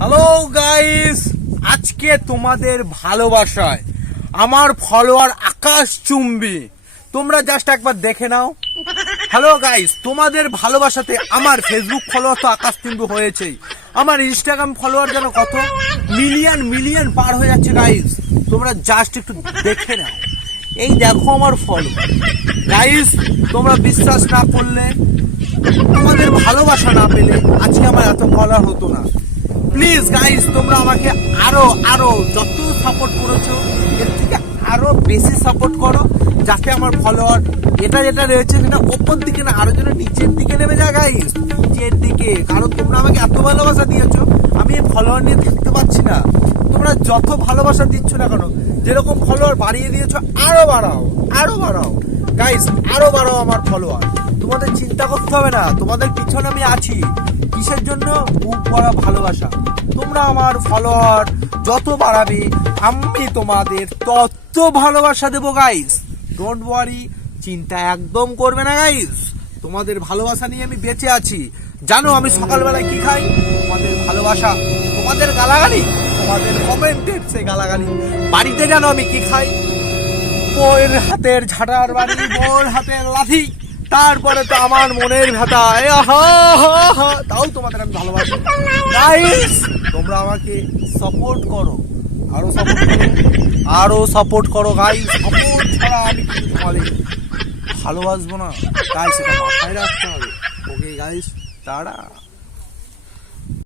Hello guys, আজকে তোমাদের ভালোবাসায় আমার ফলোয়ার আকাশ চুম্বি। তোমরা জাস্ট একবার দেখে নাও। হ্যালো গাইস, তোমাদের ভালোবাসাতে আমার ফেসবুক ফলোয়ার তো আকাশ চুম্বি হয়েছেই, আমার ইনস্টাগ্রাম ফলোয়ার যেন কত মিলিয়ন মিলিয়ন পার হয়ে যাচ্ছে। গাইস তোমরা জাস্ট একটু দেখে নাও, এই দেখো আমার ফলো। গাইস তোমরা বিশ্বাস না করলে, তোমাদের ভালোবাসা না পেলে আজকে আমার এত ফলোয়ার হতো না। প্লিজ গাইস, তোমরা আমাকে আরো আরো যত সাপোর্ট করেছো এর থেকে আরো বেশি সাপোর্ট করো, যাতে আমার ফলোয়ার এটা যেটা রয়েছে সেটা ওপর দিকে না, আরো যেন নিচের দিকে নেমে যায়। গাইস নিচের দিকে, কারণ তোমরা আমাকে এত ভালোবাসা দিয়েছো, আমি এই ফলোয়ার নিয়ে থাকতে পারছি না। তোমরা যত ভালোবাসা দিচ্ছ না কেন, যেরকম ফলোয়ার বাড়িয়ে দিয়েছো আরো বাড়াও, আরো বাড়াও গাইস, আরো বাড়াও আমার ফলোয়ার। তোমাদের চিন্তা করতে হবে না, তোমাদের পিছনে আমি আছি। কিসের জন্য? বুক ভরা ভালোবাসা। তোমরা আমার ফলোয়ার যত বাড়াবে আমি তোমাদের তত ভালোবাসা দেবো। গাইস ডোন্ট ওয়ারি, চিন্তা একদম করবে না গাইস, তোমাদের ভালোবাসা নিয়ে আমি বেঁচে আছি। জানো আমি সকালবেলায় কি খাই? তোমাদের ভালোবাসা, তোমাদের গালাগালি, তোমাদের কমেন্টের সে গালাগালি। বাড়িতে জানো আমি কি খাই? বউয়ের হাতের ঝাঁটার বাড়ি, বউয়ের হাতের লাঠি, তারপরে তো আমার মনের ব্যথা। তাও তোমাদের আমি ভালোবাসি। গাইস তোমরা আমাকে সাপোর্ট করো, আরো সাপোর্ট করো, আরো সাপোর্ট করো। গাইস সাপোর্ট ছাড়া আমি কিন্তু তোমাদের ভালোবাসবো না। গাইস এটা মাথায় রাখতে হবে। Okay guys, tata.